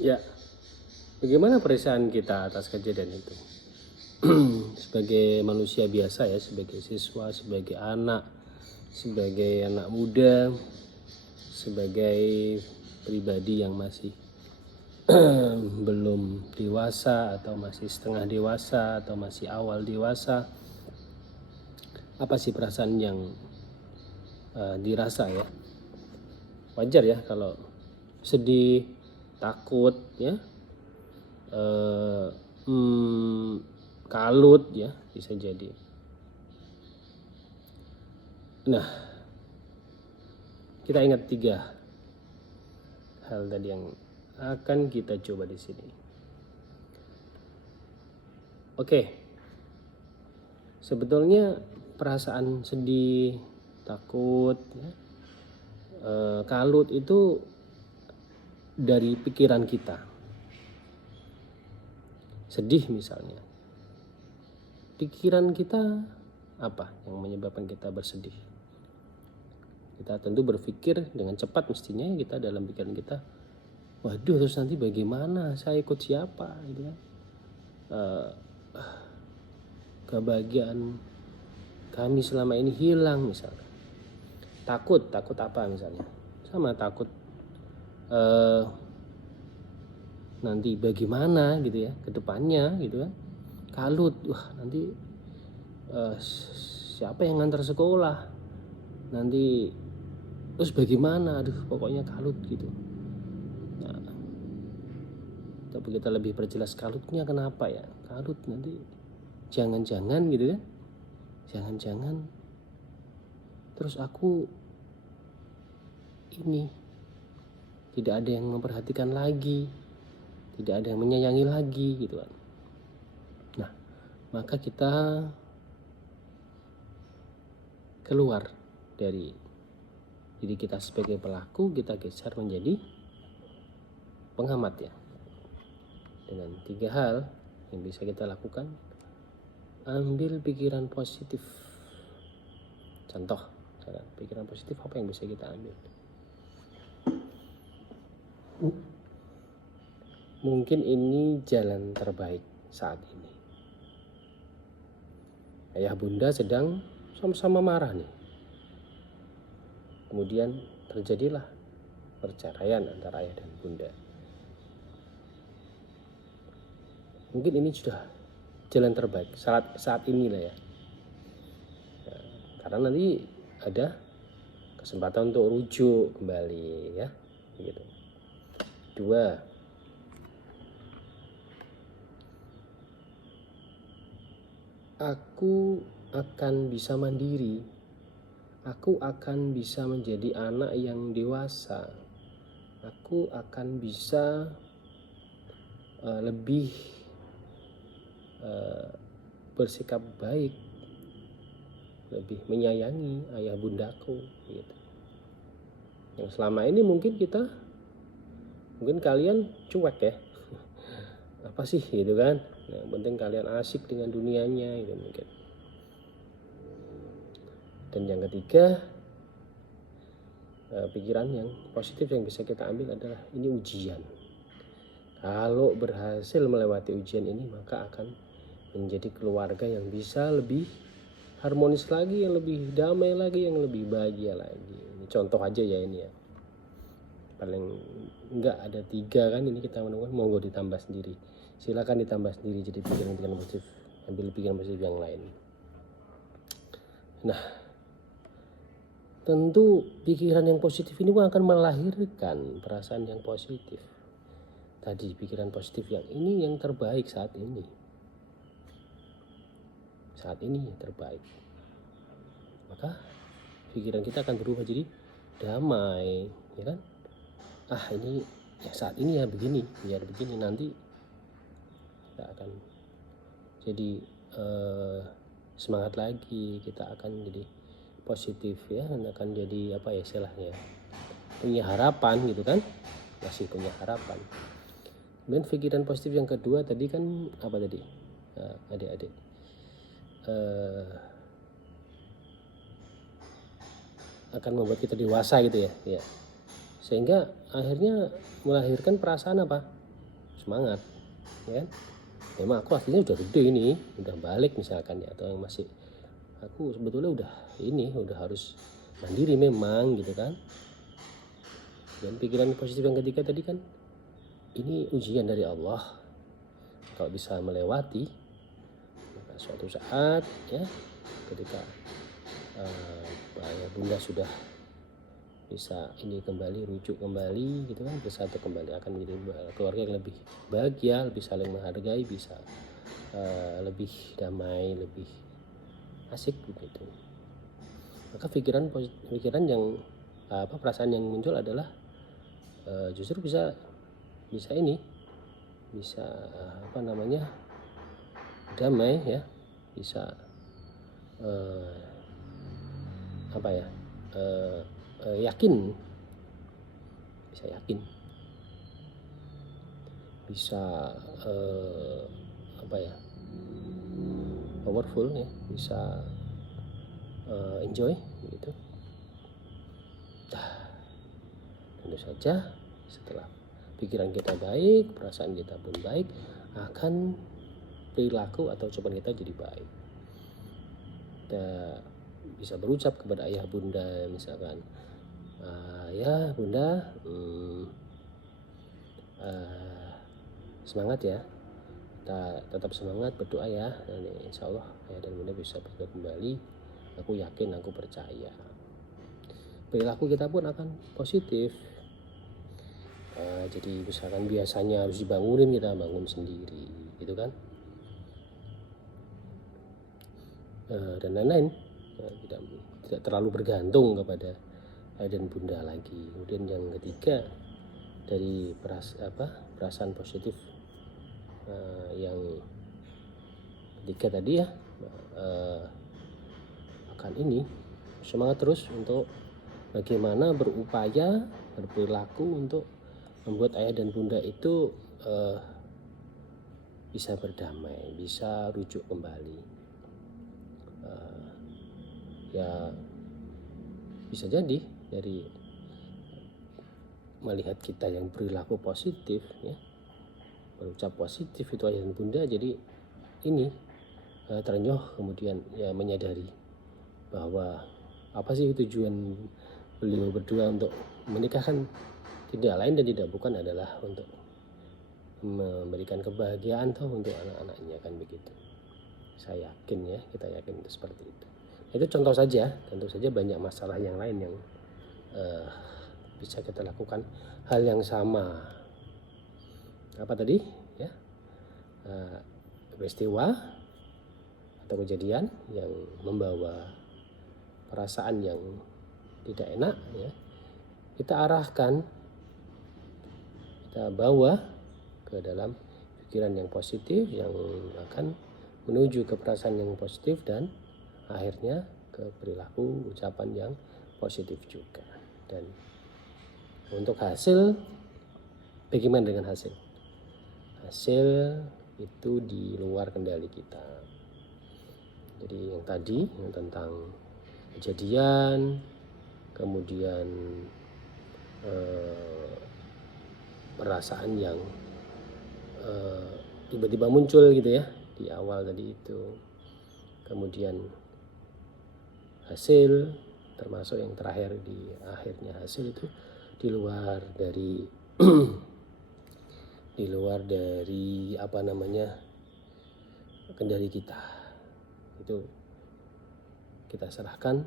Ya, bagaimana perasaan kita atas kejadian itu? Sebagai manusia biasa ya, sebagai siswa, sebagai anak muda, sebagai pribadi yang masih belum dewasa atau masih setengah dewasa atau masih awal dewasa, apa sih perasaan yang dirasa ya? Wajar ya kalau sedih, takut ya, eh, kalut ya, bisa jadi. Nah, kita ingat 3 hal tadi yang akan kita coba di sini. Oke, sebetulnya perasaan sedih, takut, ya, kalut itu dari pikiran kita. Sedih misalnya, pikiran kita apa yang menyebabkan kita bersedih? Kita tentu berpikir dengan cepat mestinya, kita dalam pikiran kita, waduh terus nanti bagaimana, saya ikut siapa gitu kan, kebahagiaan kami selama ini hilang misalnya. Takut apa misalnya, sama takut nanti bagaimana gitu ya ke depannya gitu kan. Kalut, wah nanti siapa yang ngantar sekolah nanti, terus bagaimana, aduh pokoknya kalut gitu. Nah, tapi kita lebih perjelas kalutnya kenapa ya, kalut nanti jangan-jangan gitu kan, jangan-jangan terus aku ini tidak ada yang memperhatikan lagi, tidak ada yang menyayangi lagi gitu kan. Nah, maka kita keluar dari diri kita sebagai pelaku, kita geser menjadi pengamat ya, dengan 3 hal yang bisa kita lakukan. Ambil pikiran positif. Contoh, pikiran positif apa yang bisa kita ambil? Mungkin ini jalan terbaik saat ini. Ayah bunda sedang sama-sama marah nih. Kemudian terjadilah perceraian antara ayah dan bunda. Mungkin ini sudah jalan terbaik saat inilah ya. Nah, karena nanti ada kesempatan untuk rujuk kembali ya, gitu. 2, aku akan bisa mandiri. Aku akan bisa menjadi anak yang dewasa. Aku akan bisa lebih bersikap baik, lebih menyayangi ayah bundaku gitu. Yang selama ini mungkin kalian cuek ya, apa sih gitu kan, yang penting kalian asik dengan dunianya gitu mungkin. Dan yang ketiga, pikiran yang positif yang bisa kita ambil adalah ini ujian. Kalau berhasil melewati ujian ini, maka akan menjadi keluarga yang bisa lebih harmonis lagi, yang lebih damai lagi, yang lebih bahagia lagi. Ini contoh aja ya ini ya. Paling enggak ada 3 kan, ini kita menemukan, monggo ditambah sendiri. Silakan ditambah sendiri jadi pikiran-pikiran positif, ambil pikiran positif yang lain. Nah, tentu pikiran yang positif ini akan melahirkan perasaan yang positif. Tadi pikiran positif yang ini yang terbaik saat ini. Saat ini yang terbaik. Maka pikiran kita akan berubah jadi damai, ya kan? Ini ya saat ini ya begini, biar begini, nanti kita akan jadi semangat lagi, kita akan jadi positif ya, akan jadi apa ya istilahnya, punya harapan gitu kan, masih punya harapan. Dan pikiran positif yang kedua tadi kan apa tadi, adik-adik, akan membuat kita dewasa gitu ya, sehingga akhirnya melahirkan perasaan apa, semangat, ya kan? Memang aku aslinya udah gede ini, udah balik misalkan ya, atau yang masih aku sebetulnya udah harus mandiri memang gitu kan. Dan pikiran positif yang ketiga tadi kan, ini ujian dari Allah. Kalau bisa melewati, maka suatu saat ya ketika ayah bunda sudah bisa ini kembali, rujuk kembali gitu kan, bersatu kembali, akan menjadi keluarga yang lebih bahagia, lebih saling menghargai, bisa lebih damai, lebih asik begitu. Maka pikiran yang perasaan yang muncul adalah justru bisa ini, bisa damai ya, bisa yakin, bisa powerful ya, bisa enjoy gitu. Tentu saja setelah pikiran kita baik, perasaan kita pun baik, akan perilaku atau ucapan kita jadi baik. Kita bisa berucap kepada ayah bunda misalkan, ya bunda, semangat ya, kita tetap semangat, berdoa ya, dan insya Allah ayah dan bunda bisa berdoa kembali. Aku yakin, aku percaya. Perilaku kita pun akan positif. Jadi misalkan biasanya harus dibangunin, kita bangun sendiri gitu kan, dan lain-lain. Tidak terlalu bergantung kepada ayah dan bunda lagi. Kemudian yang ketiga dari perasaan positif yang ketiga tadi ya, akan ini semangat terus untuk bagaimana berupaya berperilaku untuk membuat ayah dan bunda itu bisa berdamai, bisa rujuk kembali. Ya bisa jadi dari melihat kita yang perilaku positif ya, berucap positif itu ayah dan bunda jadi ini terenyuh, kemudian ya menyadari bahwa apa sih tujuan beliau berdua untuk menikahkan, tidak lain dan tidak bukan adalah untuk memberikan kebahagiaan toh untuk anak-anaknya kan begitu. Saya yakin ya, kita yakin itu seperti itu. Itu contoh saja, tentu saja banyak masalah yang lain yang bisa kita lakukan hal yang sama. Apa tadi ya, peristiwa atau kejadian yang membawa perasaan yang tidak enak ya, kita arahkan, kita bawa ke dalam pikiran yang positif yang akan menuju ke perasaan yang positif dan akhirnya ke perilaku ucapan yang positif juga. Dan untuk hasil, bagaimana dengan hasil? Hasil itu di luar kendali kita. Jadi yang tadi yang tentang kejadian, kemudian perasaan yang tiba-tiba muncul gitu ya di awal tadi itu, kemudian hasil, termasuk yang terakhir di akhirnya hasil itu di luar dari kendali kita. Itu kita serahkan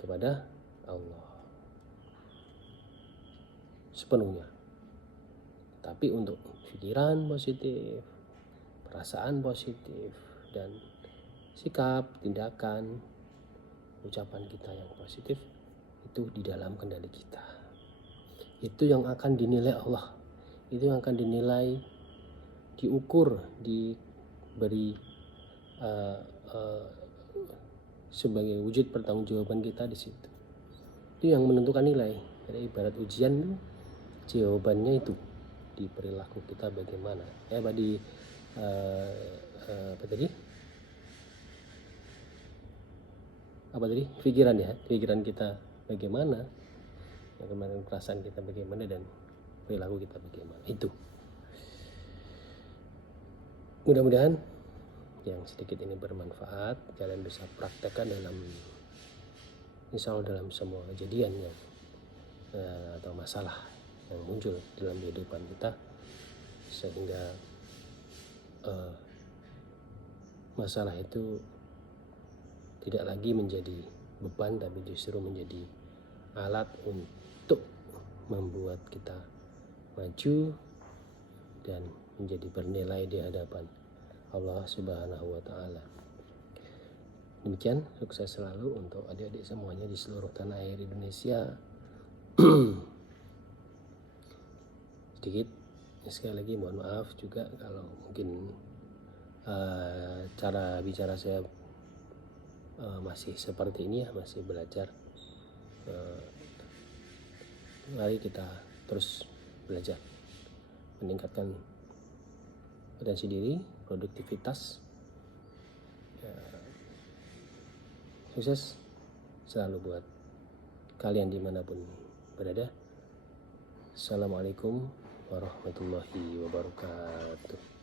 kepada Allah sepenuhnya. Tapi untuk pikiran positif, perasaan positif, dan sikap, tindakan, ucapan kita yang positif itu di dalam kendali kita. Itu yang akan dinilai Allah, itu yang akan dinilai, diukur, diberi sebagai wujud pertanggungjawaban kita di situ. Itu yang menentukan nilai. Jadi ibarat ujian itu jawabannya itu di perilaku kita bagaimana. Pikiran kita bagaimana, kemarin perasaan kita bagaimana, dan perilaku kita bagaimana. Itu Mudah-mudahan yang sedikit ini bermanfaat, kalian bisa praktekkan insya Allah dalam semua kejadian yang atau masalah yang muncul dalam kehidupan kita, sehingga masalah itu tidak lagi menjadi beban, tapi justru menjadi alat untuk membuat kita maju dan menjadi bernilai di hadapan Allah Subhanahu wa Ta'ala. Demikian, sukses selalu untuk adik-adik semuanya di seluruh tanah air Indonesia. Sedikit sekali lagi mohon maaf juga kalau mungkin cara bicara saya masih seperti ini ya, masih belajar. Mari kita terus belajar, meningkatkan potensi diri, produktivitas. Sukses selalu buat kalian dimanapun berada. Assalamualaikum warahmatullahi wabarakatuh.